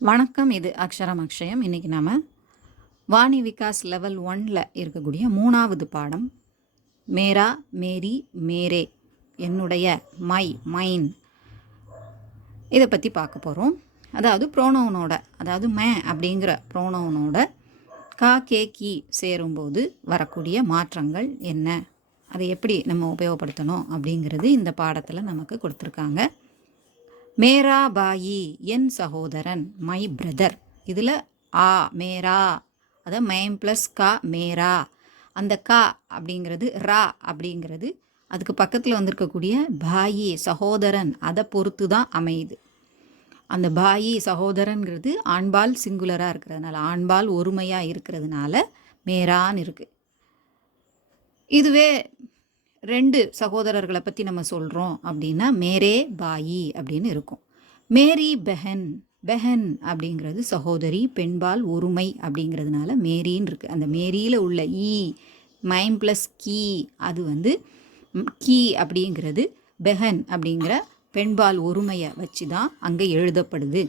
வணக்கம். இது அக்ஷரம் அக்ஷயம். இன்றைக்கி நாம் வாணி விகாஸ் லெவல் 1ல் இருக்கக்கூடிய 3வது பாடம் மேரா, மேரி, மேரே, என்னுடைய, மை, மைன், இதை பற்றி பார்க்க போகிறோம். அதாவது ப்ரோனவுனோட, அதாவது மே அப்படிங்கிற ப்ரோனவுனோட கா, கே, கி சேரும்போது வரக்கூடிய மாற்றங்கள் என்ன, அதை எப்படி நம்ம உபயோகப்படுத்தணும் அப்படிங்கிறது இந்த பாடத்தில் நமக்கு கொடுத்துருக்காங்க. மேரா பாயி, என் சகோதரன், மை பிரதர். இதில் ஆ, மேரா, அதாவது மைம் ப்ளஸ் கா, மேரா. அந்த கா அப்படிங்கிறது ரா அப்படிங்கிறது அதுக்கு பக்கத்தில் வந்திருக்கக்கூடிய பாயி, சகோதரன், அதை பொறுத்து தான் அமையுது. அந்த பாயி சகோதரன்கிறது ஆண்பால் சிங்குலராக இருக்கிறதுனால, ஆண்பால் ஒருமையாக இருக்கிறதுனால மேரான்னு இருக்குது. இதுவே 2 சகோதரர்களை பற்றி நம்ம சொல்கிறோம் அப்படின்னா மேரே பாயி அப்படின்னு இருக்கும். மேரி பெஹன், பெஹன் அப்படிங்கிறது சகோதரி, பெண்பால் ஒருமை அப்படிங்கிறதுனால மேரின்னு இருக்குது. அந்த மேரியில் உள்ள ஈ, மைம் ப்ளஸ் கீ, அது வந்து கீ அப்படிங்கிறது பெஹன் அப்படிங்கிற பெண்பால் ஒருமையை வச்சு தான் அங்கே எழுதப்படுது.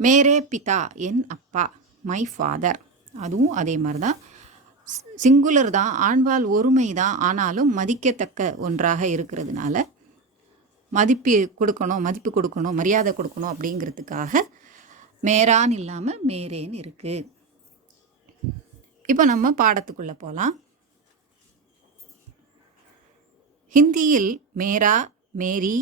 மேரே பிதா, என் அப்பா, மை ஃபாதர், அதுவும் அதே மாதிரி தான் சிங்குலர் தான், ஆண்பால் ஒருமை தான், ஆனாலும் மதிக்கத்தக்க ஒன்றாக இருக்கிறதுனால மதிப்பு கொடுக்கணும், மரியாதை கொடுக்கணும் அப்படிங்கிறதுக்காக மேரான்னு இல்லாமல் மேரேன்னு இருக்குது. இப்போ நம்ம பாடத்துக்குள்ளே போகலாம். ஹிந்தியில் மேரா, மேரி,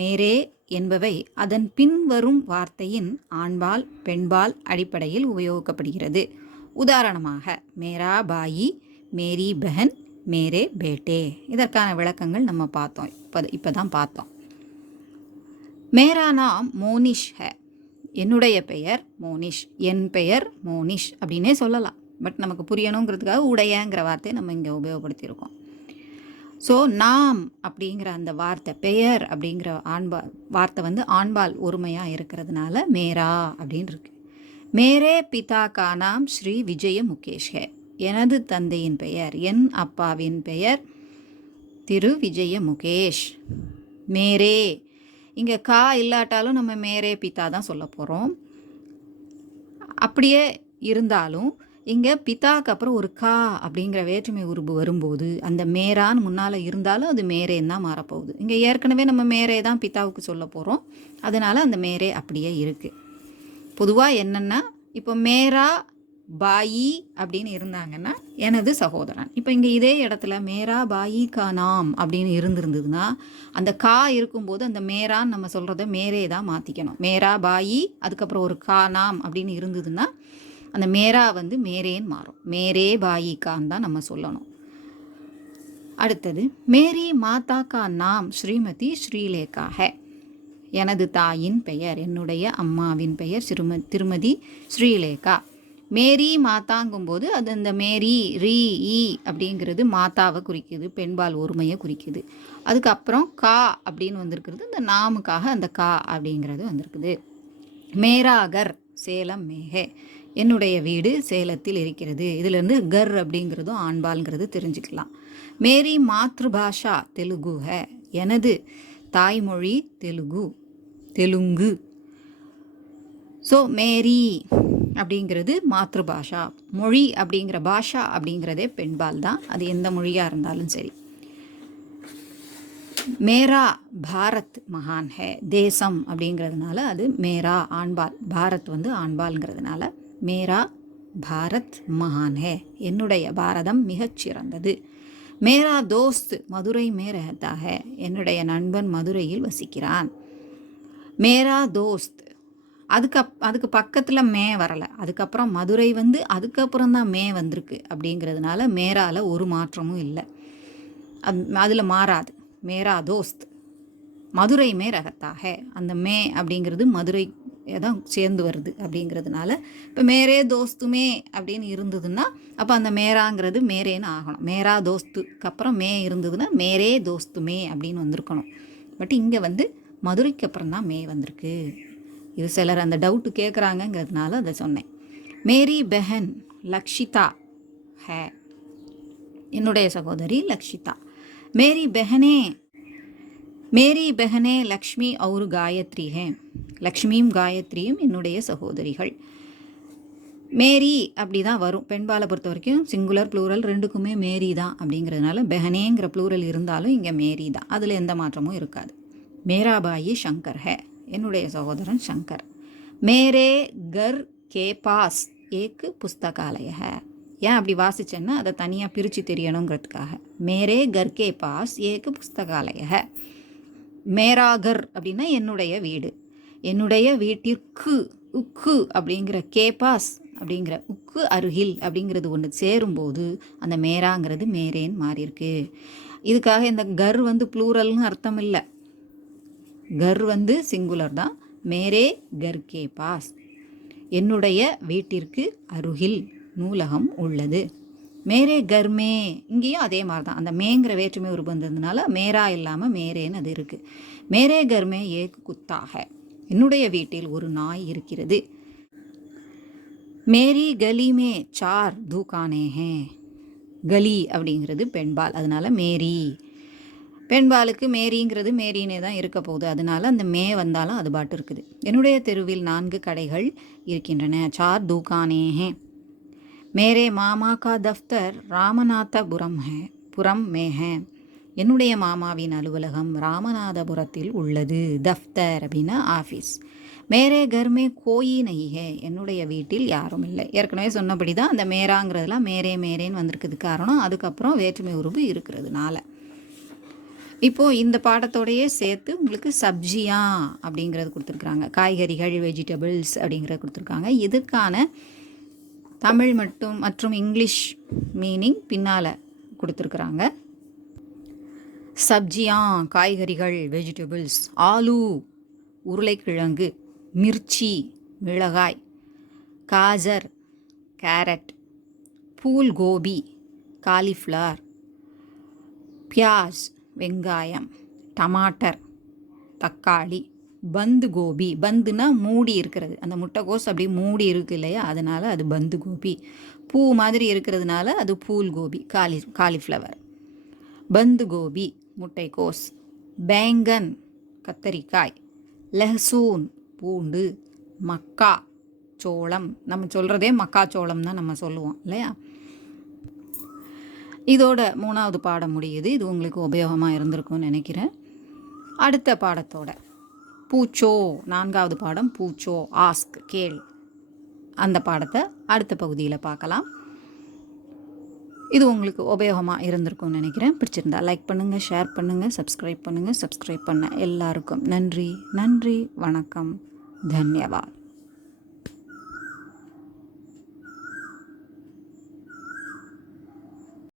மேரே என்பவை அதன் பின்வரும் வார்த்தையின் ஆண்பால் பெண்பால் அடிப்படையில் உபயோகிக்கப்படுகிறது. உதாரணமாக மேரா பாயி, மேரி பெஹன், மேரே பேட்டே. இதற்கான விளக்கங்கள் நம்ம பார்த்தோம். இப்போ தான் பார்த்தோம். மேரா நாம் மோனிஷ் ஹே, என்னுடைய பெயர் மோனிஷ், என் பெயர் மோனிஷ் அப்படின்னே சொல்லலாம். பட் நமக்கு புரியணுங்கிறதுக்காக உடையங்கிற வார்த்தையை நம்ம இங்கே உபயோகப்படுத்தியிருக்கோம். ஸோ நாம் அப்படிங்கிற அந்த வார்த்தை, பெயர் அப்படிங்கிற வார்த்தை வந்து ஆண்பால் ஒருமையாக இருக்கிறதுனால மேரா அப்படின்னு இருக்கு. மேரே பிதா கா நாம் ஸ்ரீ விஜய முகேஷ் ஹே, எனது தந்தையின் பெயர், என் அப்பாவின் பெயர் திரு விஜய முகேஷ். மேரே, இங்கே கா இல்லாட்டாலும் நம்ம மேரே பிதா தான் சொல்ல போகிறோம். அப்படியே இருந்தாலும் இங்கே பிதாக்கு அப்புறம் ஒரு கா அப்படிங்கிற வேற்றுமை உருபு வரும்போது அந்த மேரான்னு முன்னால் இருந்தாலும் அது மேரேன்னு தான் மாறப்போகுது. இங்கே ஏற்கனவே நம்ம மேரே தான் பிதாவுக்கு சொல்ல போகிறோம், அதனால் அந்த மேரே அப்படியே இருக்குது. பொதுவாக என்னென்னா, இப்போ மேரா பாயி அப்படின்னு இருந்தாங்கன்னா எனது சகோதரன். இப்போ இங்கே இதே இடத்துல மேரா பாயி கா நாம் அப்படின்னு இருந்திருந்ததுன்னா அந்த கா இருக்கும்போது அந்த மேரான்னு நம்ம சொல்கிறத மேரே தான் மாற்றிக்கணும். மேரா பாயி அதுக்கப்புறம் ஒரு கா நாம் அப்படின்னு இருந்ததுன்னா அந்த மேரா வந்து மேரேன்னு மாறும். மேரே பாயி கான்னு தான் நம்ம சொல்லணும். அடுத்தது மேரி மாதா கா நாம் ஸ்ரீமதி ஸ்ரீலேகா ஹே, எனது தாயின் பெயர், என்னுடைய அம்மாவின் பெயர் திருமதி ஸ்ரீலேகா. மேரி மாதாங்கும்போது அது அந்த மேரி ரீ ஈ அப்படிங்கிறது மாதாவை குறிக்குது, பெண்பால் ஒருமையை குறிக்குது. அதுக்கப்புறம் கா அப்படின்னு வந்திருக்கிறது இந்த நாமுக்காக அந்த கா அப்படிங்கிறது வந்திருக்குது. மேராகர், சேலம் மேகே, என்னுடைய வீடு சேலத்தில் இருக்கிறது. இதிலேருந்து கர் அப்படிங்கிறதும் ஆண்பால்ங்கிறது தெரிஞ்சுக்கலாம். மேரி மாத்ருபாஷா தெலுங்கு ஹே, எனது தாய்மொழி தெலுங்கு. ஸோ மேரி அப்படிங்கிறது மாத்ருபாஷா, மொழி அப்படிங்கிற பாஷா அப்படிங்கிறதே பெண்பால் தான், அது எந்த மொழியாக இருந்தாலும் சரி. மேரா பாரத் மகான் ஹே, தேசம் அப்படிங்கிறதுனால அது மேரா ஆண்பால், பாரத் வந்து ஆண்பால்ங்கிறதுனால மேரா பாரத் மகான் ஹே, என்னுடைய பாரதம் மிகச்சிறந்தது. மேரா தோஸ்த் மதுரை மே ரஹதா ஹே, என்னுடைய நண்பன் மதுரையில் வசிக்கிறான். மேரா தோஸ்த், அதுக்கு பக்கத்தில் மே வரலை, அதுக்கப்புறம் மதுரை வந்து அதுக்கப்புறம் தான் மே வந்திருக்கு அப்படிங்கிறதுனால மேரால ஒரு மாற்றமும் இல்லை, அதில் மாறாது. மேரா தோஸ்த் மதுரை மே ரகத்தாக, அந்த மே அப்படிங்கிறது மதுரை தான் சேர்ந்து வருது அப்படிங்கிறதுனால இப்போ மேரே தோஸ்துமே அப்படின்னு இருந்ததுன்னா அப்போ அந்த மேராங்கிறது மேரேன்னு ஆகணும். மேரா தோஸ்துக்கு அப்புறம் மே இருந்ததுன்னா மேரே தோஸ்துமே அப்படின்னு வந்திருக்கணும். பட் இங்கே வந்து மதுரைக்கு அப்புறம் தான் மே வந்திருக்கு. இது சிலர் அந்த டவுட்டு கேட்குறாங்கங்கிறதுனால அதை சொன்னேன். மேரி பெஹன் லக்ஷிதா ஹே, என்னுடைய சகோதரி லக்ஷிதா. மேரி பெஹனே, மேரி பெஹனே லக்ஷ்மி और காயத்ரி ஹே. லக்ஷ்மியும் காயத்ரியும் என்னுடைய சகோதரிகள். மேரி அப்படி தான் வரும். பெண்பாலை பொறுத்த வரைக்கும் சிங்குலர் ப்ளூரல் ரெண்டுக்குமே மேரி தான் அப்படிங்கிறதுனால பெஹனேங்கிற ப்ளூரல் இருந்தாலும் இங்கே மேரி தான், அதில் எந்த மாற்றமும் இருக்காது. மேராபாயி சங்கர் ஹே, என்னுடைய சகோதரன் சங்கர். மேரே கர் கே பாஸ் ஏக்கு புஸ்தகாலய ஹே. ஏன் அப்படி வாசிச்சேன்னா அதை தனியாக பிரித்து தெரியணுங்கிறதுக்காக. மேரே கர் கே பாஸ் ஏக்கு புஸ்தகாலய ஹே. மேரா கர் அப்படின்னா என்னுடைய வீடு. என்னுடைய வீட்டிற்கு உக்கு அப்படிங்கிற கேபாஸ் அப்படிங்கிற உக்கு அருகில் அப்படிங்கிறது ஒன்று சேரும்போது அந்த மேராங்கிறது மேரேன்னு மாறியிருக்கு. இதுக்காக இந்த கர் ப்ளூரல்னு அர்த்தம் இல்லை. கர் சிங்குலர் தான். மேரே கர் கே பாஸ், என்னுடைய வீட்டிற்கு அருகில் நூலகம் உள்ளது. மேரே கர்மே, இங்கேயும் அதே மாதிரி தான். அந்த மேங்கிற வேற்றுமை உருவு வந்ததுனால மேரா இல்லாமல் மேரேன்னு அது இருக்குது. மேரே கர்மே ஏக் குத்தாக, என்னுடைய வீட்டில் ஒரு நாய் இருக்கிறது. மேரி கலி மே 4 தூக்கானே ஹே. கலி அப்படிங்கிறது பெண்பால், அதனால மேரி. பெண்பாலுக்கு மேரிங்கிறது மேரினே தான் இருக்க போகுது, அதனால அந்த மே வந்தாலும் அது பாட்டு இருக்குது. என்னுடைய தெருவில் 4 கடைகள் இருக்கின்றன. 4 தூக்கானே ஹே. மேரே மாமா கா தஃப்தர் ராமநாதபுரம் ஹே புரம் மே ஹே. என்னுடைய மாமாவின் அலுவலகம் ராமநாதபுரத்தில் உள்ளது. தஃப்தர் அப்படின்னா ஆஃபீஸ். மேரே கர்மே கோயி நஹி ஹே, என்னுடைய வீட்டில் யாரும் இல்லை. ஏற்கனவே சொன்னபடி தான் அந்த மேராங்கிறதுலாம் மேரே மேரேன்னு வந்திருக்குது காரணம், அதுக்கப்புறம் வேற்றுமை உருவு இருக்கிறதுனால. இப்போது இந்த பாடத்தோடையே சேர்த்து உங்களுக்கு சப்ஜியா அப்படிங்கிறது கொடுத்துருக்குறாங்க. காய்கறிகள், வெஜிடபிள்ஸ் அப்படிங்கிறது கொடுத்துருக்காங்க. இதுக்கான தமிழ் மற்றும் இங்கிலீஷ் மீனிங் பின்னால் கொடுத்துருக்குறாங்க. சப்ஜியா காய்கறிகள், வெஜிடபிள்ஸ். ஆலு உருளைக்கிழங்கு, மிர்ச்சி மிளகாய், காஜர் கேரட், பூல் கோபி காலிஃப்ளவர், பியாஸ் வெங்காயம், டமாட்டர் தக்காளி, பந்து கோபி. பந்துனா மூடி இருக்கிறது, அந்த முட்டைக்கோஸ் அப்படி மூடி இருக்கு இல்லையா, அதனால் அது பந்து கோபி. பூ மாதிரி இருக்கிறதுனால அது பூல் கோபி காலிஃப்ளவர். பந்து கோபி முட்டைக்கோஸ், பேங்கன் கத்தரிக்காய், லெஹசூன் பூண்டு, மக்கா சோளம். நம்ம சொல்கிறதே மக்காச்சோளம் தான் நம்ம சொல்லுவோம் இல்லையா. இதோட 3வது பாடம் முடியுது. இது உங்களுக்கு உபயோகமாக இருந்திருக்கும்னு நினைக்கிறேன். அடுத்த பாடத்தோட பூச்சோ 4வது பாடம் பூச்சோ ஆஸ்க் கேள், அந்த பாடத்தை அடுத்த பகுதியில் பார்க்கலாம். இது உங்களுக்கு உபயோகமாக இருந்திருக்கும்னு நினைக்கிறேன். பிடிச்சிருந்தா லைக் பண்ணுங்கள், ஷேர் பண்ணுங்கள், சப்ஸ்கிரைப் பண்ணுங்கள். சப்ஸ்கிரைப் பண்ண எல்லாருக்கும் நன்றி. நன்றி, வணக்கம், தன்யவாத்.